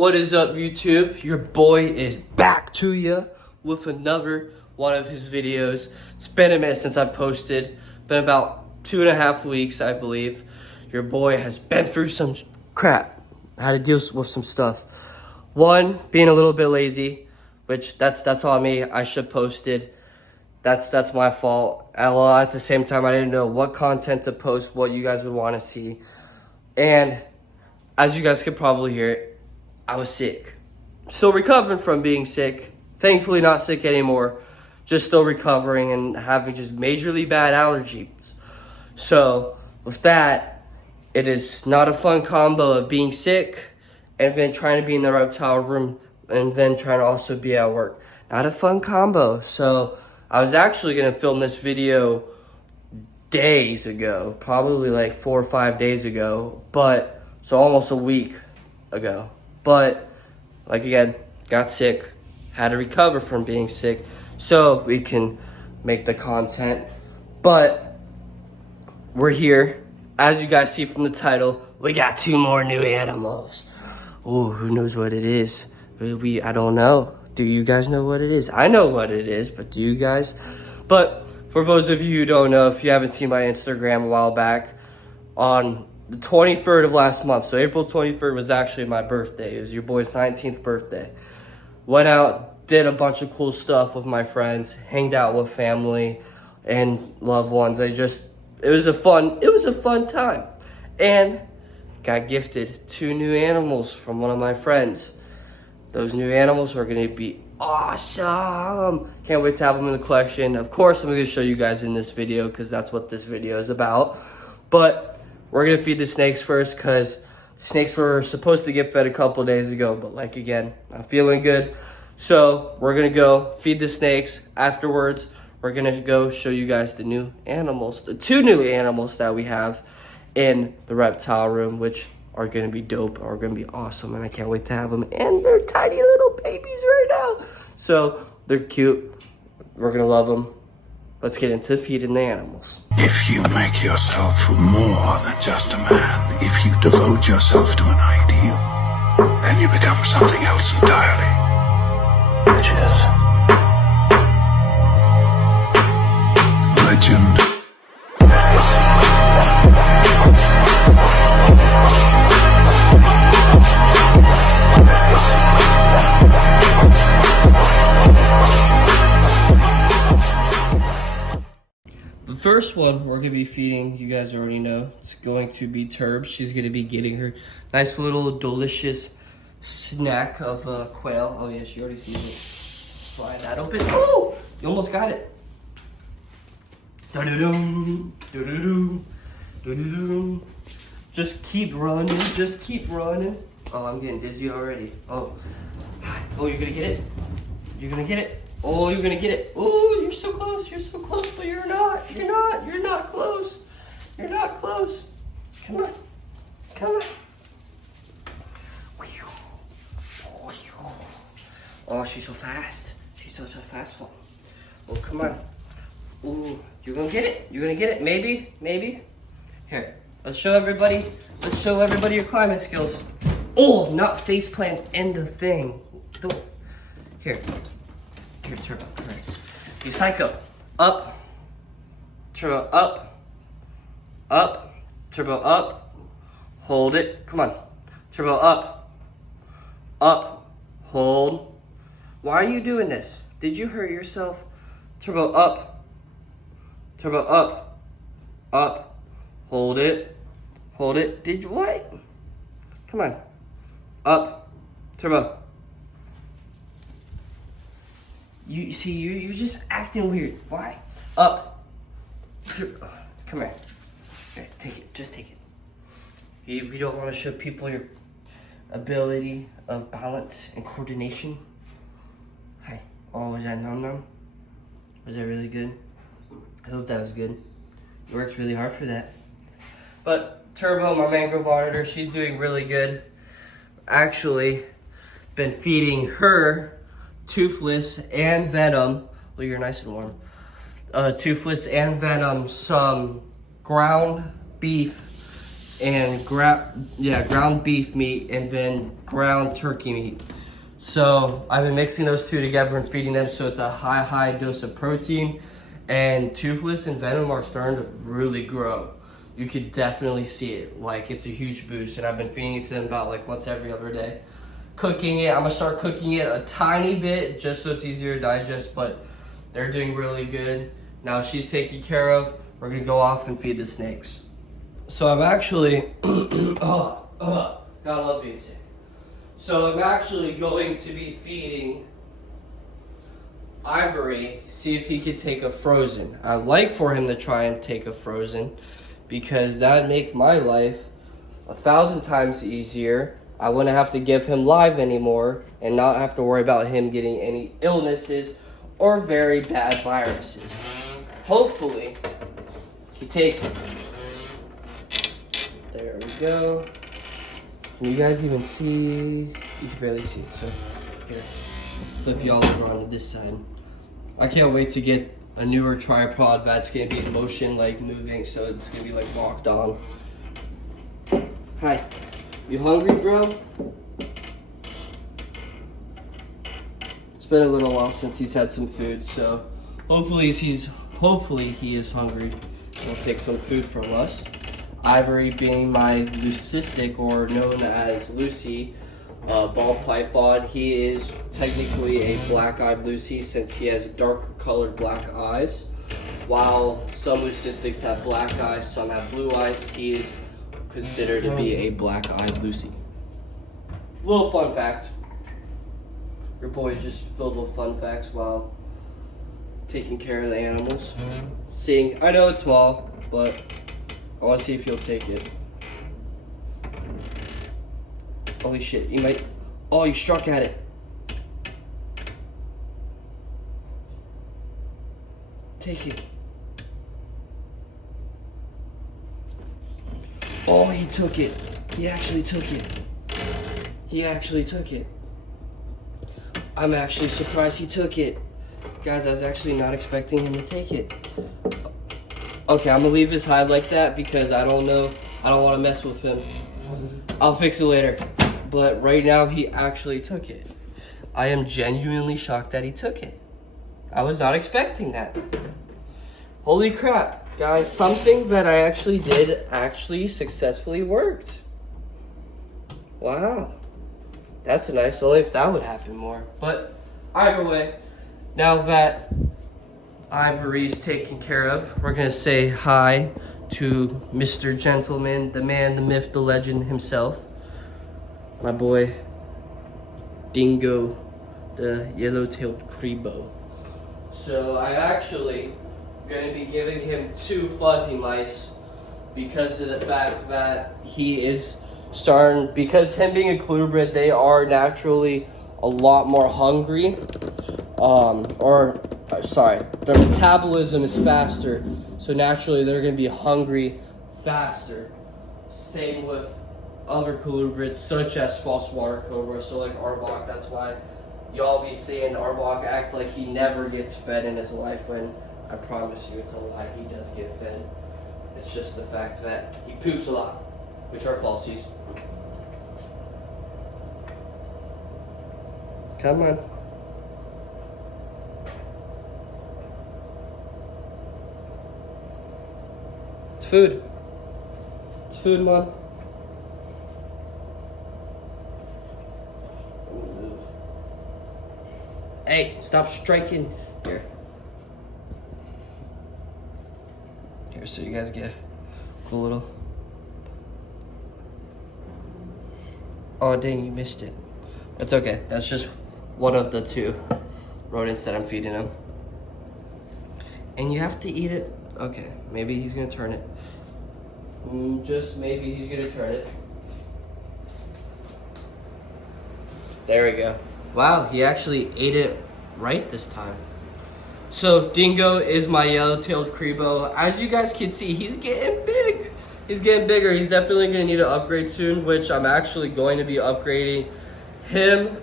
What is up, YouTube? Your boy is back to ya with another one of his videos. It's been a minute since I've posted. Been about 2.5 weeks, I believe. Your boy has been through some crap. Had to deal with some stuff. One, being a little bit lazy, which that's on me. I should have posted. That's my fault. At the same time, I didn't know what content to post, what you guys would want to see. And as you guys could probably hear, I was sick. Still recovering from being sick. Thankfully not sick anymore. Just still recovering and having just majorly bad allergies. So with that, it is not a fun combo of being sick and then trying to be in the reptile room and then trying to also be at work. Not a fun combo. So I was actually going to film this video days ago, probably like 4 or 5 days ago, so almost a week ago. But like again, got sick, had to recover from being sick so we can make the content. But we're here. As you guys see from the title, we got 2 more new animals. Ooh, who knows what it is? I don't know. Do you guys know what it is? I know what it is, but do you guys? But for those of you who don't know, if you haven't seen my Instagram a while back, on the 23rd of last month, so April 23rd was actually my birthday. It was your boy's 19th birthday. Went out, did a bunch of cool stuff with my friends, hanged out with family and loved ones. It was a fun time. And got gifted 2 new animals from one of my friends. Those new animals are gonna be awesome. Can't wait to have them in the collection. Of course, I'm gonna show you guys in this video because that's what this video is about. But we're gonna feed the snakes first because snakes were supposed to get fed a couple days ago, but like again, not feeling good. So we're gonna go feed the snakes. Afterwards, we're gonna go show you guys the new animals, the 2 new animals that we have in the reptile room, which are gonna be dope, are gonna be awesome, and I can't wait to have them. And they're tiny little babies right now. So they're cute. We're gonna love them. Let's get into feeding the animals. If you make yourself more than just a man, if you devote yourself to an ideal, then you become something else entirely. Which is legend. The first one we're gonna be feeding, you guys already know, it's going to be Turb. She's gonna be getting her nice little delicious snack of quail. Oh yeah, she already sees it. Slide that open. Oh, you almost got it. Do-do-dum, do-do-dum, do-do-dum. Just keep running, just keep running. Oh, I'm getting dizzy already. Oh, you're gonna get it? You're gonna get it? Oh, you're gonna get it. Oh, you're so close, but you're not close. You're not close. Come on. Oh, she's so fast. She's such a fast one. Oh, come on. Ooh, you're gonna get it. Maybe. Here, let's show everybody your climbing skills. Oh, not faceplant in the thing. Here, Turbo, correct. You psycho. Up. Turbo, up. Turbo, up. Hold it. Come on. Turbo, up. Hold. Why are you doing this? Did you hurt yourself? Turbo, up. Turbo, up. Hold it. Did you what? Come on. Up. Turbo. You see, you're just acting weird. Why? Up. Come here. Here, take it. Just take it. You don't want to show people your ability of balance and coordination. Hi. Oh, was that num? Was that really good? I hope that was good. You worked really hard for that. But Turbo, my mangrove monitor, she's doing really good. Actually, been feeding her Toothless and Venom. Well, you're nice and warm. Toothless and Venom some ground beef and ground beef meat, and then ground turkey meat. So I've been mixing those two together and feeding them, so it's a high dose of protein. And Toothless and Venom are starting to really grow. You could definitely see it. Like, it's a huge boost, and I've been feeding it to them about like once every other day. Cooking it, I'm gonna start cooking it a tiny bit just so it's easier to digest, but they're doing really good. Now she's taken care of. We're gonna go off and feed the snakes. So I'm actually, gotta love being sick. So I'm actually going to be feeding Ivory, see if he could take a frozen. I'd like for him to try and take a frozen because that'd make my life 1,000 times easier. I wouldn't have to give him live anymore and not have to worry about him getting any illnesses or very bad viruses. Hopefully, he takes it. There we go. Can you guys even see? You can barely see. So, here. Flip y'all over onto this side. I can't wait to get a newer tripod that's gonna be in motion, like moving, so it's gonna be like locked on. Hi. You hungry, bro? It's been a little while since he's had some food, so hopefully he is hungry. He'll take some food from us. Ivory being my leucistic, or known as Lucy, ball python. He is technically a black-eyed Lucy since he has darker colored black eyes. While some leucistics have black eyes, some have blue eyes, he is considered to be a black-eyed Lucy. Little fun fact. Your boy's just filled with fun facts while taking care of the animals. Seeing, I know it's small, but I want to see if he'll take it. Holy shit, you might, oh, you struck at it. Take it. Oh, he took it. He actually took it. He actually took it. I'm actually surprised he took it. Guys, I was actually not expecting him to take it. Okay, I'm gonna leave his hide like that because I don't know. I don't want to mess with him. I'll fix it later. But right now, he actually took it. I am genuinely shocked that he took it. I was not expecting that. Holy crap. Guys, something that I actually did actually successfully worked. Wow. That's nice, only if that would happen more. But either way, now that Ivory's taken care of, we're gonna say hi to Mr. Gentleman, the man, the myth, the legend himself. My boy, Dingo, the yellow-tailed Crebo. So I actually gonna be giving him 2 fuzzy mice because of the fact that he is starting, because him being a colubrid, they are naturally a lot more hungry. Their metabolism is faster, so naturally they're gonna be hungry faster. Same with other colubrids such as false water cobra, so like Arbok. That's why y'all be seeing Arbok act like he never gets fed in his life, when I promise you it's a lie, he does get fed. It's just the fact that he poops a lot, which are falsies. Come on. It's food. It's food, Mom. Hey, stop striking. Here. Here, so you guys get a cool little. Oh, dang, you missed it. That's okay. That's just one of the 2 rodents that I'm feeding him. And you have to eat it. Okay, maybe he's gonna turn it. Just maybe he's gonna turn it. There we go. Wow, he actually ate it right this time. So Dingo is my yellow-tailed Crebo. As you guys can see, he's getting big. He's getting bigger. He's definitely gonna need an upgrade soon, which I'm actually going to be upgrading him,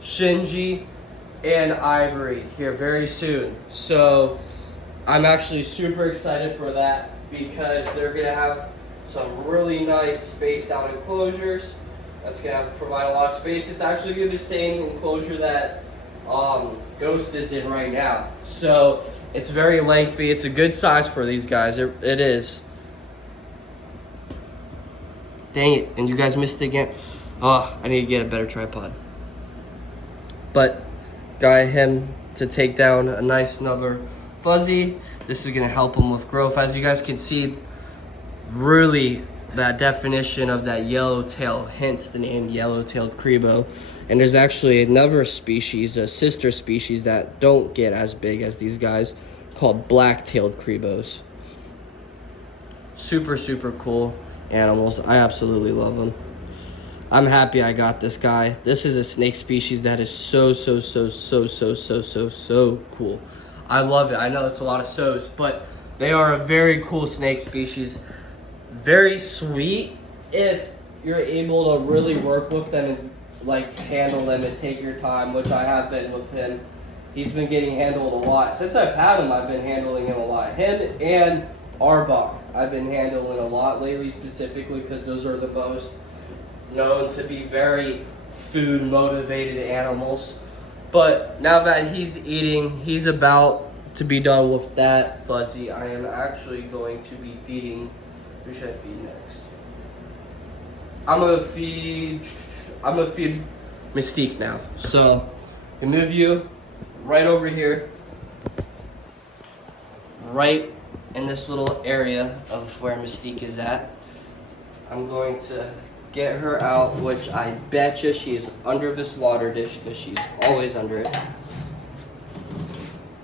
Shinji, and Ivory here very soon. So I'm actually super excited for that because they're gonna have some really nice spaced out enclosures. That's gonna provide a lot of space. It's actually gonna be the same enclosure that Ghost is in right now. So it's very lengthy. It's a good size for these guys. It is. Dang it, and you guys missed it again. Oh, I need to get a better tripod. But got him to take down a nice another fuzzy. This is gonna help him with growth. As you guys can see, really that definition of that yellowtail, hence the name yellow-tailed Crebo. And there's actually another species, a sister species that don't get as big as these guys, called black-tailed Crebos. Super, super cool animals. I absolutely love them. I'm happy I got this guy. This is a snake species that is so cool. I love it. I know it's a lot of so's, but they are a very cool snake species. Very sweet if you're able to really work with them and like handle them and take your time, which I have been with him. He's been getting handled a lot. Since I've had him, I've been handling him a lot. Him and Arbok, I've been handling a lot lately, specifically because those are the most known to be very food motivated animals. But now that he's eating, he's about to be done with that fuzzy. I am actually going to be feeding. Who should I feed next? I'm gonna feed Mystique now. So I move you right over here, right in this little area of where Mystique is at. I'm going to get her out, which I betcha she's under this water dish because she's always under it.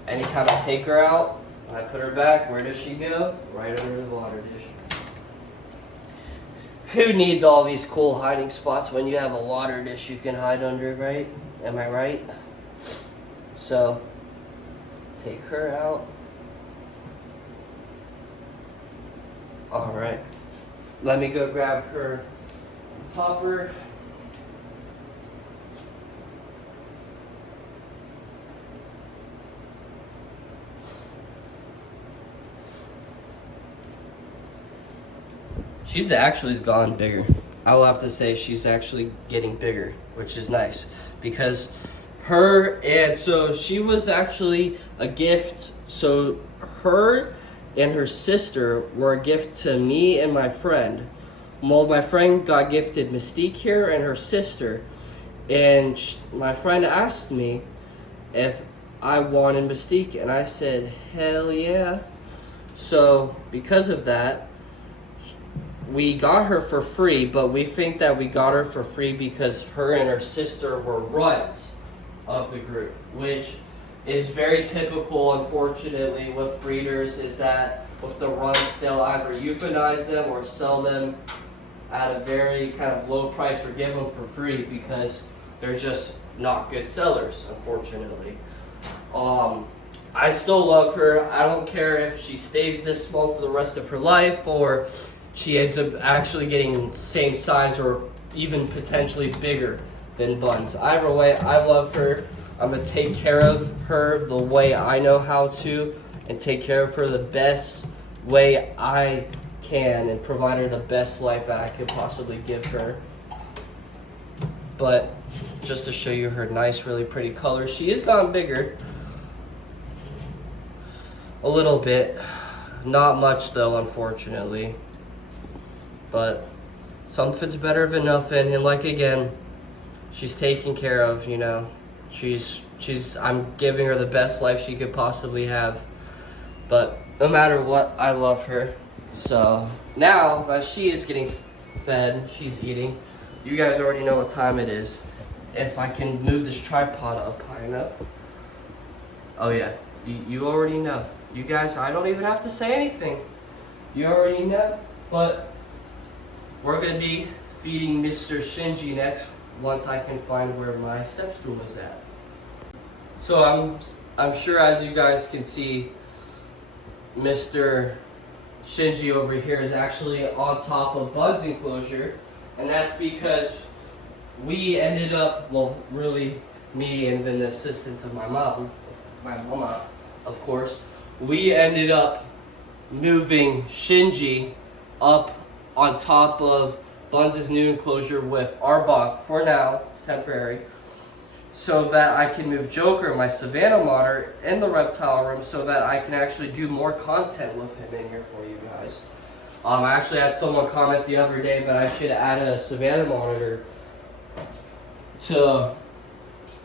Anytime I take her out, when I put her back, where does she go? Right under the water dish. Who needs all these cool hiding spots when you have a water dish you can hide under, right? Am I right? So, take her out. Alright. Let me go grab her popper. She's actually gone bigger. I will have to say she's actually getting bigger, which is nice because so she was actually a gift. So her and her sister were a gift to me and my friend. Well, my friend got gifted Mystique here and her sister, and my friend asked me if I wanted Mystique, and I said, hell yeah. So because of that, we got her for free, but we think that we got her for free because her and her sister were runs of the group, which is very typical, unfortunately, with breeders, is that with the runs, they'll either euthanize them or sell them at a very kind of low price or give them for free because they're just not good sellers, unfortunately. I still love her. I don't care if she stays this small for the rest of her life or she ends up actually getting the same size or even potentially bigger than Buns. Either way, I love her. I'm going to take care of her the way I know how to and take care of her the best way I can and provide her the best life that I could possibly give her. But just to show you her nice, really pretty color, she has gotten bigger a little bit. Not much though, unfortunately. But something's better than nothing, and like again, she's taken care of, you know. I'm giving her the best life she could possibly have. But no matter what, I love her. So now that she is getting fed, she's eating. You guys already know what time it is. If I can move this tripod up high enough. Oh yeah, you already know. You guys, I don't even have to say anything. You already know. But we're going to be feeding Mr. Shinji next once I can find where my step stool is at. So I'm sure, as you guys can see, Mr. Shinji over here is actually on top of Bud's enclosure, and that's because we ended up, well, really me and then the assistance of my mama, of course, we ended up moving Shinji up on top of Buns' new enclosure with Arbok for now. It's temporary. So that I can move Joker, my Savannah monitor, in the reptile room so that I can actually do more content with him in here for you guys. I actually had someone comment the other day that I should add a Savannah monitor to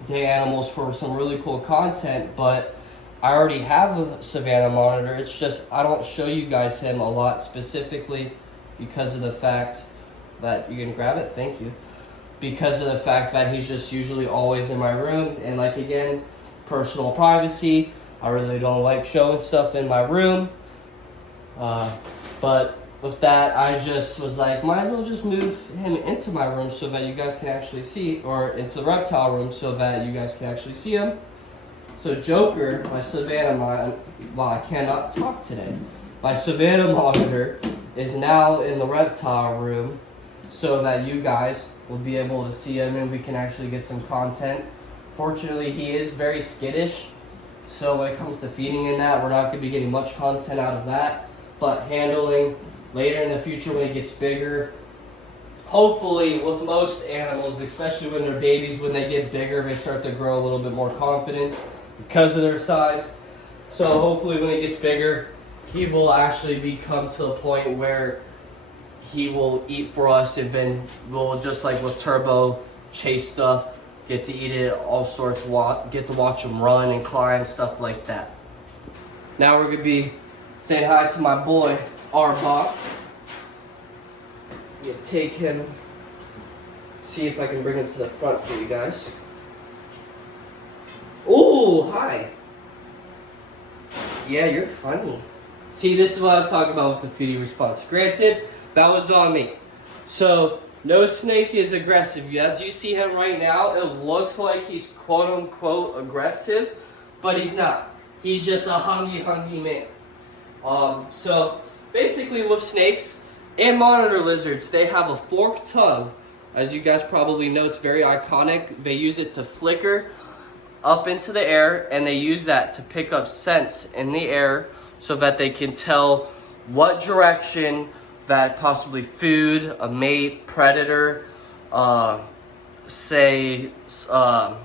the animals for some really cool content, but I already have a Savannah monitor. It's just I don't show you guys him a lot, specifically because of the fact that you can grab it. Thank you. Because of the fact that he's just usually always in my room, and like again, personal privacy. I really don't like showing stuff in my room. But with that, I just was like, might as well just move him into my room so that you guys can actually see, or into the reptile room so that you guys can actually see him. So Joker, my Savannah well, I cannot talk today. My Savannah monitor is now in the reptile room so that you guys will be able to see him and we can actually get some content. Fortunately, he is very skittish, so when it comes to feeding in that, we're not going to be getting much content out of that. But handling later in the future when he gets bigger, hopefully with most animals, especially when they're babies, when they get bigger, they start to grow a little bit more confident because of their size. So hopefully when he gets bigger, he will actually become to the point where he will eat for us, and then we'll, just like with Turbo, chase stuff, get to eat it, all sorts, get to watch him run and climb, stuff like that. Now we're going to be saying hi to my boy, Arbok. You take him, see if I can bring him to the front for you guys. Oh, hi. Yeah, you're funny. See, this is what I was talking about with the feeding response. Granted, that was on me. So, no snake is aggressive. As you see him right now, it looks like he's quote-unquote aggressive, but he's not. He's just a hungry man. So, basically with snakes and monitor lizards, they have a forked tongue. As you guys probably know, it's very iconic. They use it to flicker up into the air, and they use that to pick up scents in the air so that they can tell what direction that possibly food, a mate, predator, say a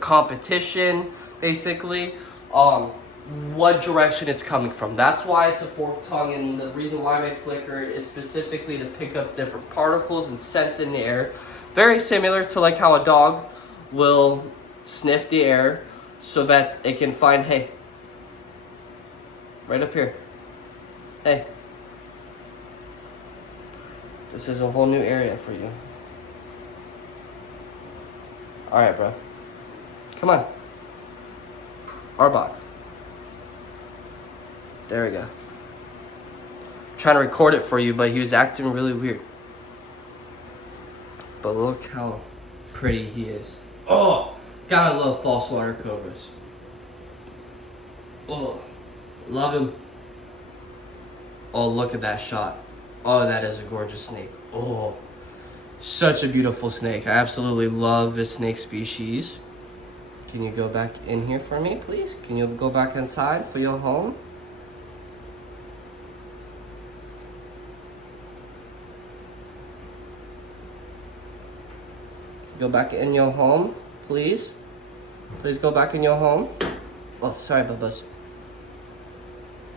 competition, basically, what direction it's coming from. That's why it's a forked tongue, and the reason why they flicker is specifically to pick up different particles and scents in the air. Very similar to like how a dog will sniff the air so that it can find, hey, right up here, hey. This is a whole new area for you. Alright, bro. Come on. Arbok. There we go. I'm trying to record it for you, but he was acting really weird. But look how pretty he is. Oh! Gotta love false water cobras. Oh. Love him. Oh, look at that shot. Oh, that is a gorgeous snake. Oh, such a beautiful snake. I absolutely love this snake species. Can you go back in here for me, please? Can you go back inside for your home? Go back in your home, please. Please go back in your home. Oh, sorry, Bubba's.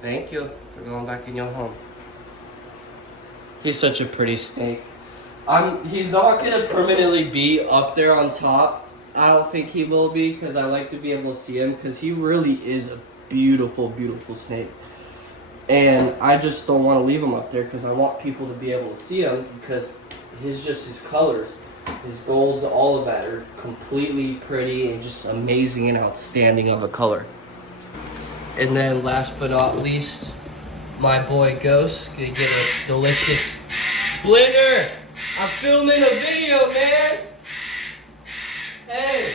Thank you for going back in your home. He's such a pretty snake. He's not going to permanently be up there on top. I don't think he will be, because I like to be able to see him, because he really is a beautiful, beautiful snake. And I just don't want to leave him up there, because I want people to be able to see him, because his colors, his golds, all of that are completely pretty and just amazing and outstanding of a color. And then last but not least, my boy Ghost gonna get a delicious Splinter. I'm filming a video, man. Hey,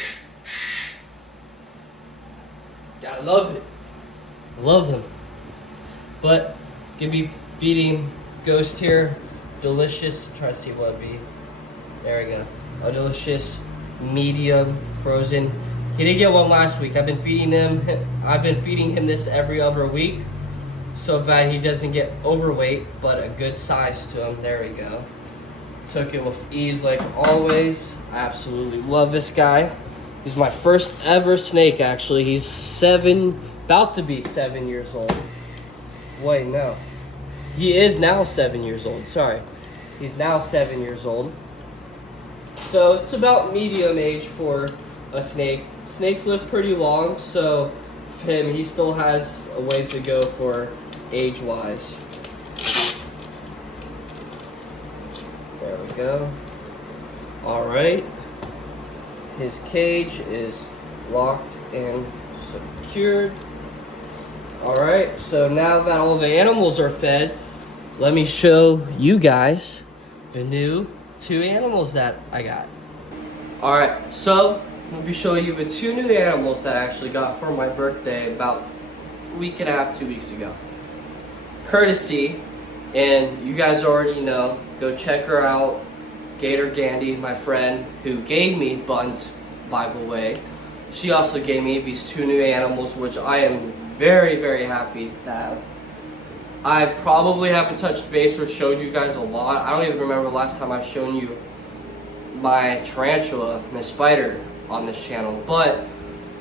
I love it. I love him. But gonna be feeding Ghost here. Delicious. Try to see what it'd be. There we go. A delicious medium frozen. He didn't get one last week. I've been feeding him this every other week. so that he doesn't get overweight, but a good size to him. There we go. Took it with ease like always. I absolutely love this guy. He's my first ever snake, actually. He's about to be 7 years old. Wait, no. He is now 7 years old, sorry. He's now 7 years old. So it's about medium age for a snake. Snakes live pretty long, so for him, he still has a ways to go for age-wise. There we go. All right. His cage is locked and secured. All right, so now that all the animals are fed, let me show you guys the new 2 animals that I got. All right, so I'll be showing you the 2 new animals that I actually got for my birthday about a week and a half, 2 weeks ago. Courtesy, and you guys already know, go check her out. Gator Gandy, my friend, who gave me Buns, by the way. She also gave me these 2 new animals, which I am very, very happy to have. I probably haven't touched base or showed you guys a lot. I don't even remember the last time I've shown you my tarantula, Miss Spider, on this channel. But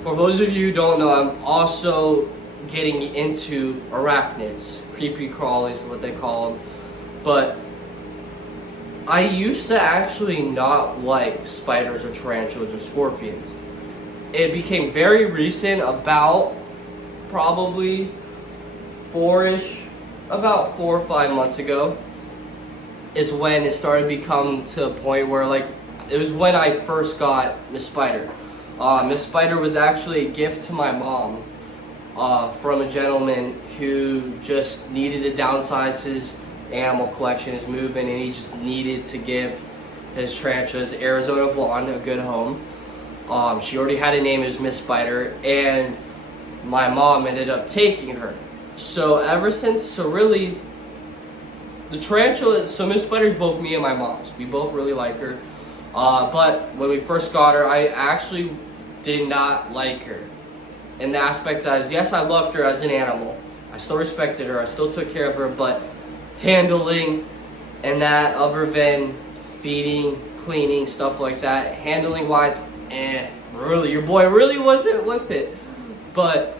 for those of you who don't know, I'm also getting into arachnids. Creepy crawlies, what they call them. But I used to actually not like spiders or tarantulas or scorpions. It became very recent, about probably about 4 or 5 months ago, is when it started to become to a point where, like, it was when I first got Miss Spider. Miss Spider was actually a gift to my mom from a gentleman who just needed to downsize his animal collection, is moving, and he just needed to give his tarantulas, Arizona Blonde, a good home. She already had a name as Miss Spider, and my mom ended up taking her. So ever since, so really, the tarantula, so Miss Spider's both me and my mom's. We both really like her. But when we first got her, I actually did not like her. In the aspect as, yes, I loved her as an animal. I still respected her, I still took care of her, but handling and that, other than feeding, cleaning, stuff like that, handling wise, really, your boy really wasn't with it. But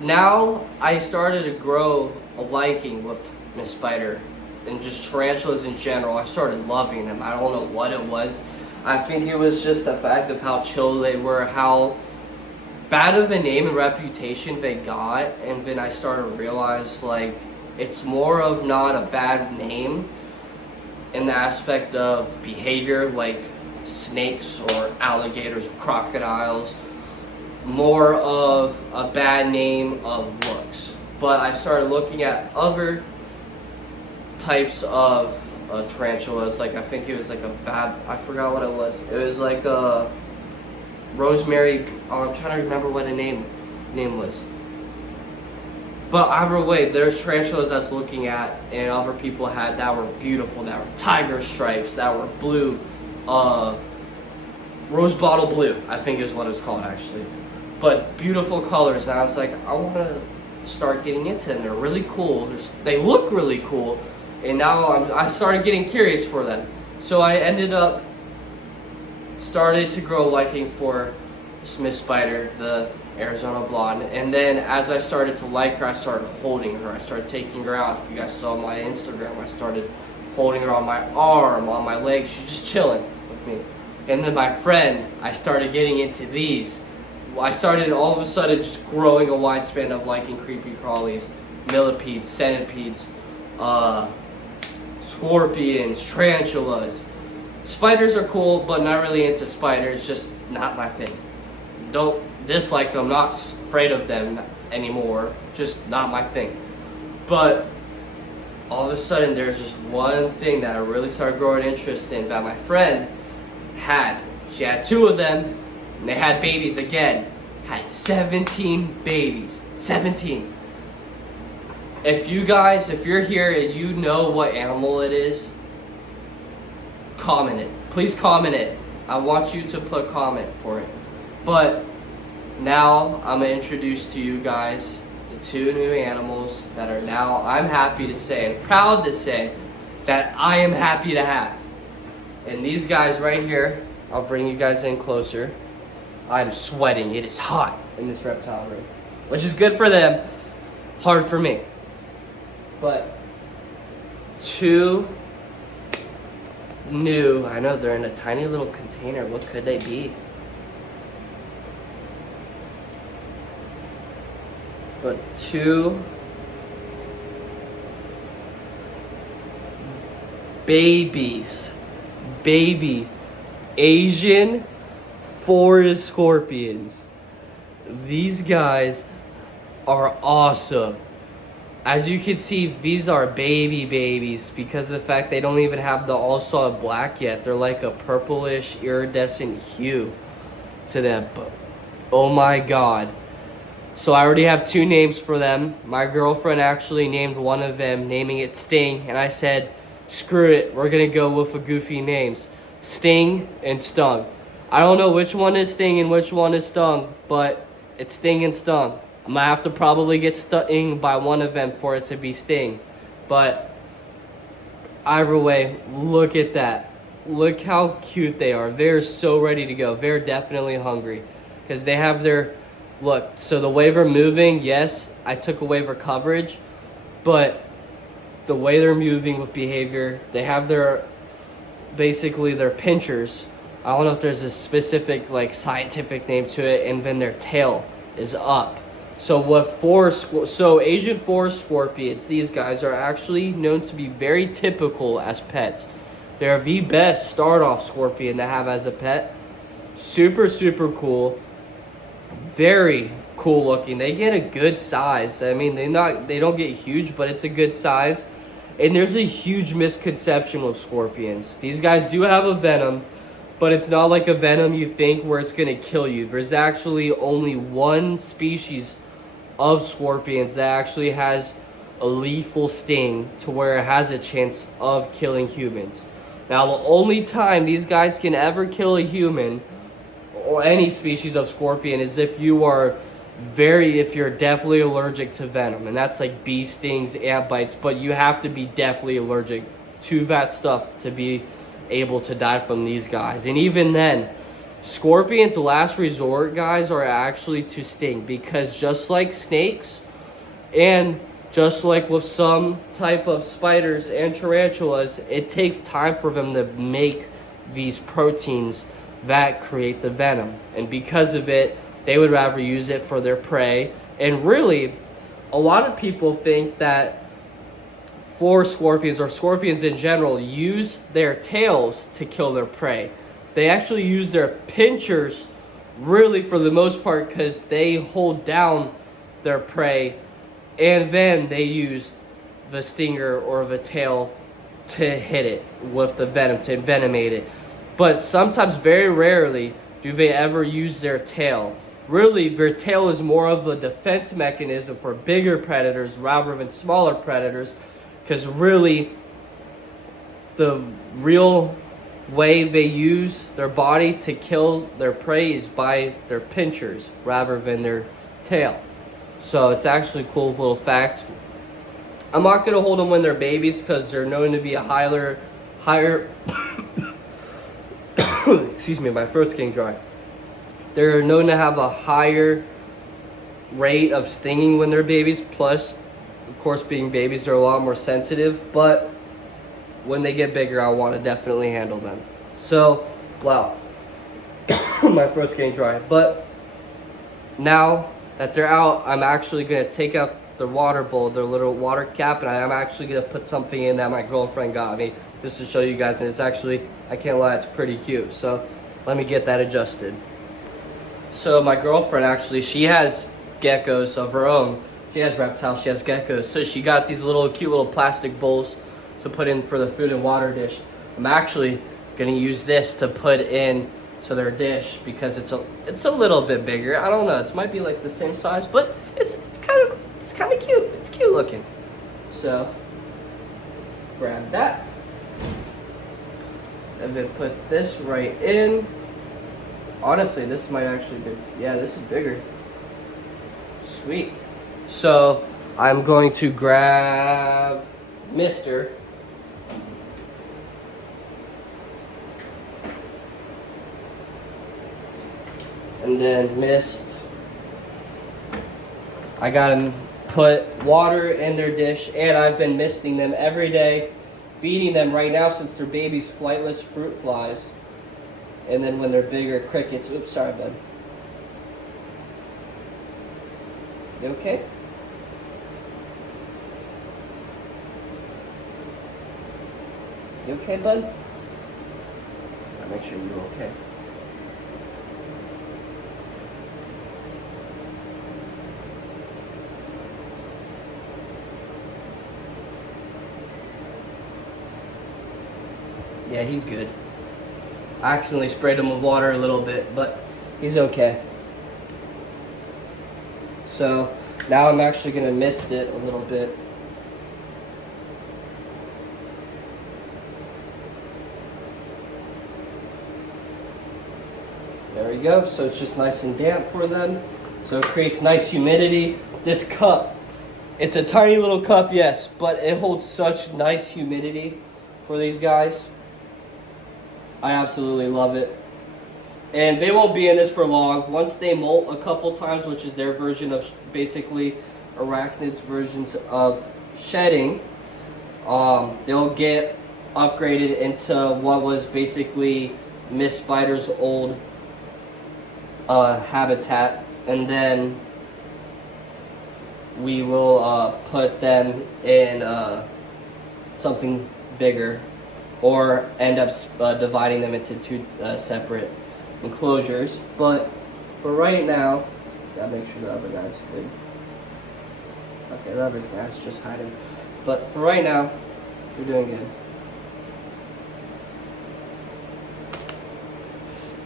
now I started to grow a liking with Miss Spider and just tarantulas in general. I started loving them. I don't know what it was. I think it was just the fact of how chill they were, how bad of a name and reputation they got, and then I started to realize, like, it's more of not a bad name in the aspect of behavior, like snakes or alligators or crocodiles, more of a bad name of looks. But I started looking at other types of tarantulas, like I think it was like I forgot what it was. It was like a rosemary, I'm trying to remember what the name was. But either way, there's tarantulas I was looking at and other people had that were beautiful, that were tiger stripes, that were blue, rose bottle blue, I think is what it's called actually. But beautiful colors, and I was like, I want to start getting into them. They're really cool, they look really cool, and now I started getting curious for them. So I ended up started to grow a liking for Miss Spider, the Arizona Blonde, and then as I started to like her, I started holding her. I started taking her out. If you guys saw my Instagram, I started holding her on my arm, on my legs. She's just chilling with me. And then my friend, I started getting into these. I started all of a sudden just growing a wide span of liking creepy crawlies, millipedes, centipedes, scorpions, tarantulas. Spiders are cool, but not really into spiders, just not my thing. Don't dislike them, not afraid of them anymore, just not my thing. But all of a sudden there's just one thing that I really started growing interest in that my friend had. She had 2 of them, and they had babies again. Had 17 babies. 17. If you're here and you know what animal it is, comment it. Please comment it. I want you to put comment for it. But now I'm gonna introduce to you guys the 2 new animals that are now, I'm happy to say and proud to say that I am happy to have. And these guys right here, I'll bring you guys in closer. I'm sweating. It is hot in this reptile room, which is good for them, hard for me. But 2 new, I know they're in a tiny little container. What could they be? But 2 babies, baby Asian forest scorpions. These guys are awesome. As you can see, these are babies because of the fact they don't even have the all solid black yet. They're like a purplish iridescent hue to them. But oh my god. So I already have 2 names for them. My girlfriend actually named one of them, naming it Sting, and I said, screw it, we're gonna go with a goofy names. Sting and Stung. I don't know which one is Sting and which one is Stung, but it's Sting and Stung. I'm gonna have to probably get stung by one of them for it to be Sting. But either way, look at that. Look how cute they are. They're so ready to go. They're definitely hungry because they have their, look, so the way they're moving, yes, I took away their coverage, but the way they're moving with behavior, they have their, basically their pinchers. I don't know if there's a specific like scientific name to it, and then their tail is up. So Asian forest scorpions, these guys are actually known to be very typical as pets. They're the best start-off scorpion to have as a pet. Super, super cool. Very cool looking. They get a good size. I mean, they don't get huge, but it's a good size. And there's a huge misconception with scorpions. These guys do have a venom, but it's not like a venom you think where it's going to kill you. There's actually only one species of scorpions that actually has a lethal sting to where it has a chance of killing humans. Now, the only time these guys can ever kill a human or any species of scorpion is if you're definitely allergic to venom, and that's like bee stings, ant bites, but you have to be definitely allergic to that stuff to be able to die from these guys. And even then, scorpions' last resort, guys, are actually to sting, because just like snakes and just like with some type of spiders and tarantulas, it takes time for them to make these proteins that create the venom. And because of it, they would rather use it for their prey. And really, a lot of people think that forest scorpions or scorpions in general use their tails to kill their prey. They actually use their pinchers really for the most part because they hold down their prey, and then they use the stinger or the tail to hit it with the venom, to envenomate it. But sometimes, very rarely, do they ever use their tail. Really, their tail is more of a defense mechanism for bigger predators rather than smaller predators, because really, the real way they use their body to kill their prey is by their pinchers rather than their tail. So it's actually a cool little fact. I'm not going to hold them when they're babies because they're known to be a higher excuse me, my throat's getting dry. They're known to have a higher rate of stinging when they're babies. Plus, of course, being babies, they're a lot more sensitive. But when they get bigger, I want to definitely handle them. So, wow. My throat's getting dry. But now that they're out, I'm actually going to take out their water bowl, their little water cap, and I'm actually going to put something in that my girlfriend got me just to show you guys. And it's actually, I can't lie, it's pretty cute. So let me get that adjusted. So my girlfriend actually, she has geckos of her own. She has reptiles, she has geckos. So she got these little cute little plastic bowls to put in for the food and water dish. I'm actually going to use this to put in to their dish because it's a little bit bigger. I don't know, it might be like the same size, but it's kind of cute. It's cute looking. So grab that and then put this right in. Honestly, this might actually be, yeah, this is bigger. Sweet. So I'm going to grab Mr. And then Mist. I gotta put water in their dish, and I've been misting them every day, feeding them right now since they're babies, flightless fruit flies. And then when they're bigger, crickets. Oops, sorry, bud. You okay? You okay, bud? Gotta make sure you're okay. Yeah, he's good. I accidentally sprayed him with water a little bit, but he's okay. So now I'm actually gonna mist it a little bit. There we go. So it's just nice and damp for them. So it creates nice humidity. This cup, it's a tiny little cup, yes, but it holds such nice humidity for these guys. I absolutely love it. And they won't be in this for long. Once they molt a couple times, which is their version of basically arachnids' versions of shedding, they'll get upgraded into what was basically Miss Spider's old habitat, and then we will put them in something bigger, or end up dividing them into two separate enclosures. But for right now, gotta make sure the other guy's good. Okay, the other guy's just hiding. But for right now, we're doing good.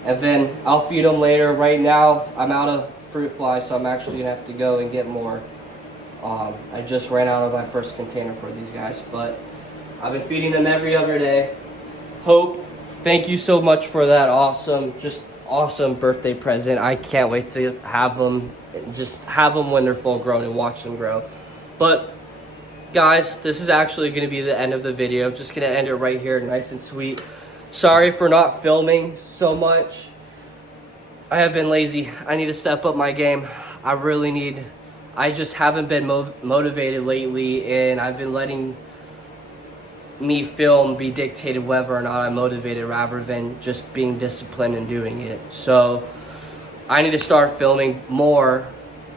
And then I'll feed them later. Right now, I'm out of fruit flies, so I'm actually gonna have to go and get more. I just ran out of my first container for these guys, but I've been feeding them every other day. Hope, thank you so much for that awesome birthday present. I can't wait to have them, just have them when they're full grown and watch them grow. But guys, this is actually going to be the end of the video. Just going to end it right here, nice and sweet. Sorry for not filming so much. I have been lazy. I need to step up my game. I just haven't been motivated lately, and I've been letting me film be dictated whether or not I'm motivated rather than just being disciplined and doing it. So I need to start filming more,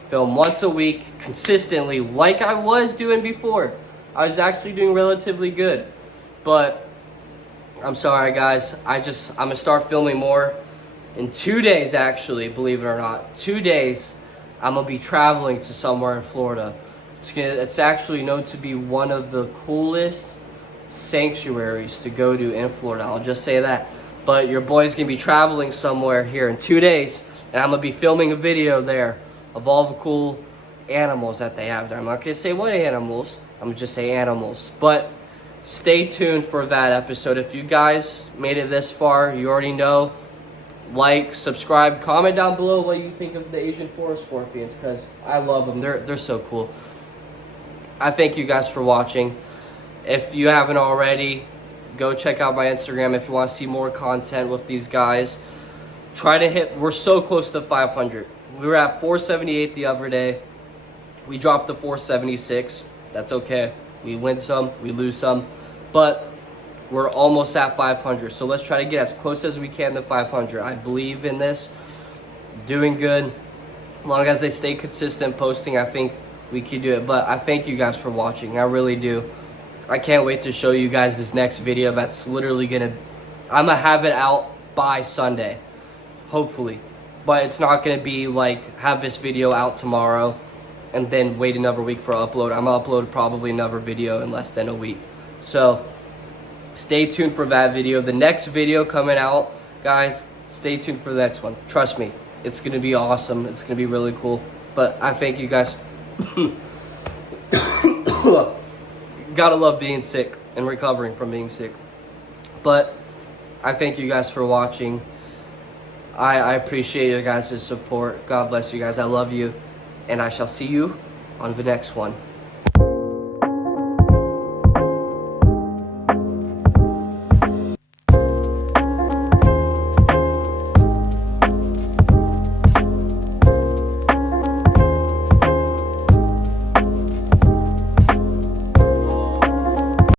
film once a week consistently like I was doing before. I was actually doing relatively good, but I'm sorry guys, I'm gonna start filming more. In 2 days, actually, believe it or not, 2 days I'm gonna be traveling to somewhere in Florida. It's actually known to be one of the coolest sanctuaries to go to in Florida. I'll just say that. But your boy's gonna be traveling somewhere here in 2 days, and I'm gonna be filming a video there of all the cool animals that they have there. I'm not gonna say what animals, I'm gonna just say animals. But stay tuned for that episode. If you guys made it this far, you already know. Like, subscribe, comment down below what you think of the Asian forest scorpions, because I love them. They're so cool. I thank you guys for watching. If you haven't already, go check out my Instagram if you want to see more content with these guys. We're so close to 500. We were at 478 the other day. We dropped to 476. That's okay. We win some, we lose some. But we're almost at 500. So let's try to get as close as we can to 500. I believe in this. Doing good. As long as they stay consistent posting, I think we can do it. But I thank you guys for watching. I really do. I can't wait to show you guys this next video. That's literally I'm gonna have it out by Sunday, hopefully. But it's not gonna be like have this video out tomorrow and then wait another week for upload. I'm gonna upload probably another video in less than a week. So stay tuned for that video. The next video coming out, guys, stay tuned for the next one. Trust me, it's gonna be awesome. It's gonna be really cool. But I thank you guys. Gotta love being sick and recovering from being sick. But I thank you guys for watching. I appreciate your guys' support. God bless you guys. I love you. And I shall see you on the next one.